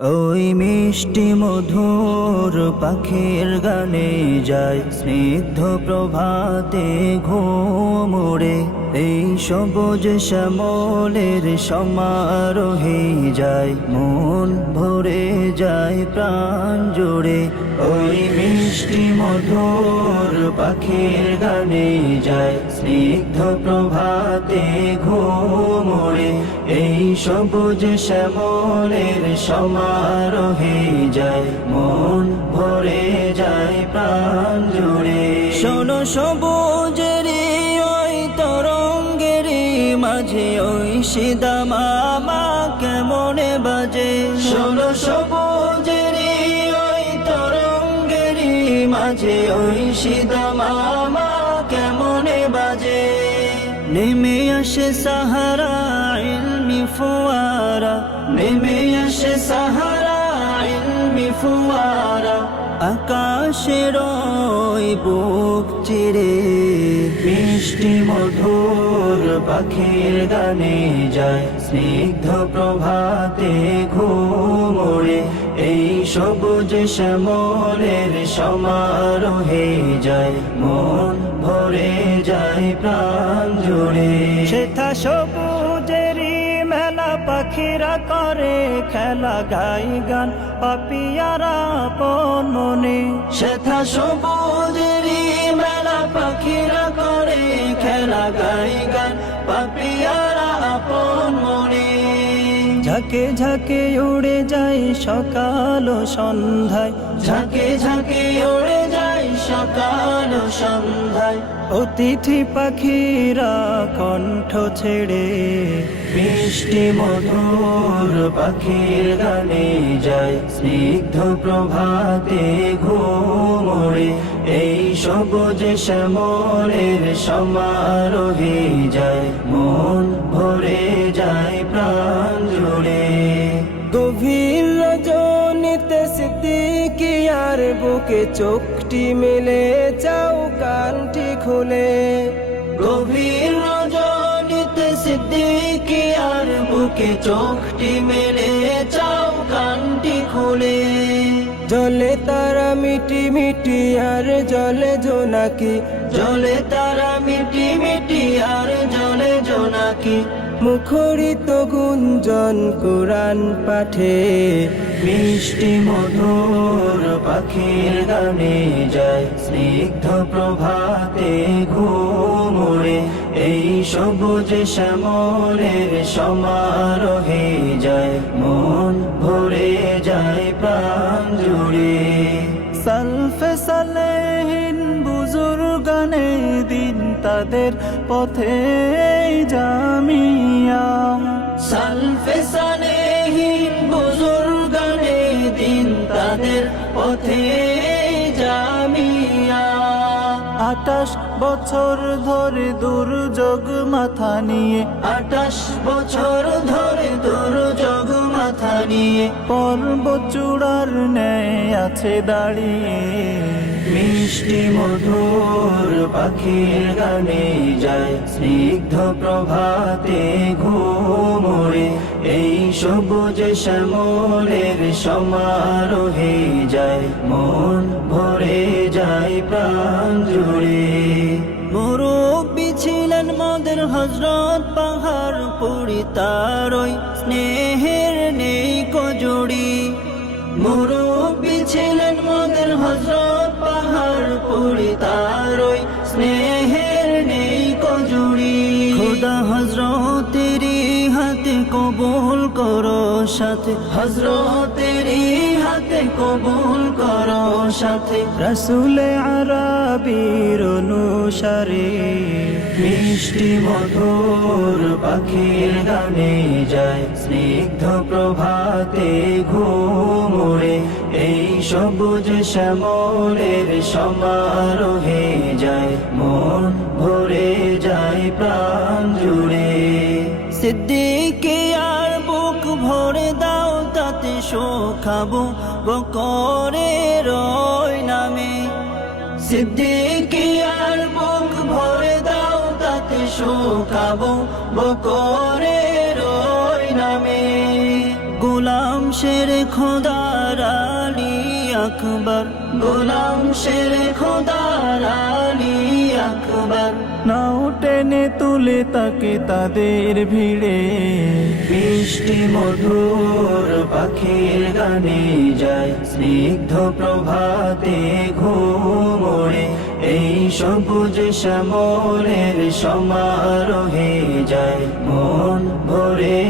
ওই মিষ্টি মধুর পাখির গানে যায় স্নিগ্ধ প্রভাতে ঘুম ওড়ে, এই সবুজ শ্যামলের সমারোহে যায় মন ভরে যায় প্রাণ জুড়ে। ওই মিষ্টি মধুর পাখির গানে যায় স্নিগ্ধ প্রভাতে ঘুম ওড়ে, এই সবুজ শ্যামলের সমারোহে যায় মন ভরে যায় প্রাণ জুড়ে। শোনো সবুজের ওই তরঙ্গের মাঝে ওই সিদা মামা কেমনে বাজে। শোনো সবুজের ওই তরঙ্গের মাঝে ওই সিদা মামা কেমনে বাজে। নেমে আসে সাহারা ইলমি ফুয়ারা, নেমে আসে সাহারা ইলমি ফুয়ারা, আকাশের ওই বুক চিরে। মিষ্টি মধুর পাখির গানে যায় স্নিগ্ধ প্রভাতে ঘুম ওড়ে, এই সবুজ শ্যামলের সমারোহে যায় মন ভরে যায় প্রাণ জুড়ে। সেথা সবুজেরই মেলা পাখিরা করে খেলা, গাই গান পাপিয়ারা আপন মনে। সেথা সবুজেরই মেলা পাখিরা করে খেলা, গাই গান পাপিয়ারা আপন মনে। ঝাঁকে ঝাঁকে উড়ে যায় সকাল ও সন্ধ্যায়, ঝাঁকে ঝাঁকে উড়ে যায় সকাল ও সন্ধ্যায়, অতিথি পাখিরা কণ্ঠ ছেড়ে। মিষ্টি মধুর পাখির গানে যায় স্নিগ্ধ প্রভাতে ঘুম ওড়ে, এই সবুজ শ্যামলের সমারোহে যায় মন ভরে যায় প্রাণ জুড়ে। গভীর রজনীতে সিদ্দিকিয়ার বুকে চোখটি মেলে চাও কানটি খুলে। গভীর রজনীতে সিদ্দিকিয়ার বুকে চোখটি মেলে চাও কানটি খুলে। জলে তারা মিটি মিটি আর জলে জোনাকি, জলে তারা মিটি মিটি আর জলে জোনাকি, মুখরিত গুঞ্জন কুরআন পাঠে। মিষ্টি মধুর পাখির গানে যায় স্নিগ্ধ প্রভাতে ঘুম ওড়ে, এই সবুজ শ্যামলের সমারোহে যায় মন ভরে যায় প্রাণ জুড়ে। সালফে সালেহিন বুজুর্গানে দিন তাদের পথে জামিয়া, সালফে সালেহিন বুজুর্গানে দিন তাদের পথে জামিয়া। 28 বছর ধরে দুর্যোগ মাথা নিয়ে, 28 বছর ধরে দুর্যোগ মাথা নিয়ে, পর্বত চূড়ার ন্যায় আছে দাঁড়িয়ে। মিষ্টি মধুর পাখির গানে যায় স্নিগ্ধ প্রভাতে ঘুম ওড়ে, এই সবুজ শ্যামলের সমারোহে যায় মন ভরে যায় প্রাণ জুড়ে। মুরব্বি ছিলেন মোদের হযরত, পাহাড় পুরি তার ওই স্নেহের নেই কজুড়ি। মুরব্বি ছিলেন মোদের হযরত, পাহাড় পুরি তার ওই স্নেহের নেই কজুড়ি। খোদা হযরতেরই হাতে কবুল করো সাথে, হযরতেরই হাতে কবুল করো সাথে, রাসূলে আরবীর অনুসারে। মিষ্টি মধুর পাখির গানে যায় স্নিগ্ধ প্রভাতে ঘুম ওড়ে, এই সবুজ শ্যামলের সমারোহে যায় মন ভরে যায় প্রাণ জুড়ে। সিদ্দিকিয়ার বুক ভরে দাও তাতে শোখাবো বকরের ওই নামে। সিদ্দিকিয়ার বুক ভরে দাও তাতে শোখাবো বকরের ওই নামে। গোলাম সে শের খোদার আলী আকবর, গোলাম শের খোদার আলী আকবর। নাও টেনে তুলে তাকে তাদের ভিড়ে, বৃষ্টি মধুর পাখির গানে যায়, স্নিগ্ধ প্রভাতে ঘুম ওড়ে, এই সবুজ শ্যামলের সমারোহে যায়, মন ভরে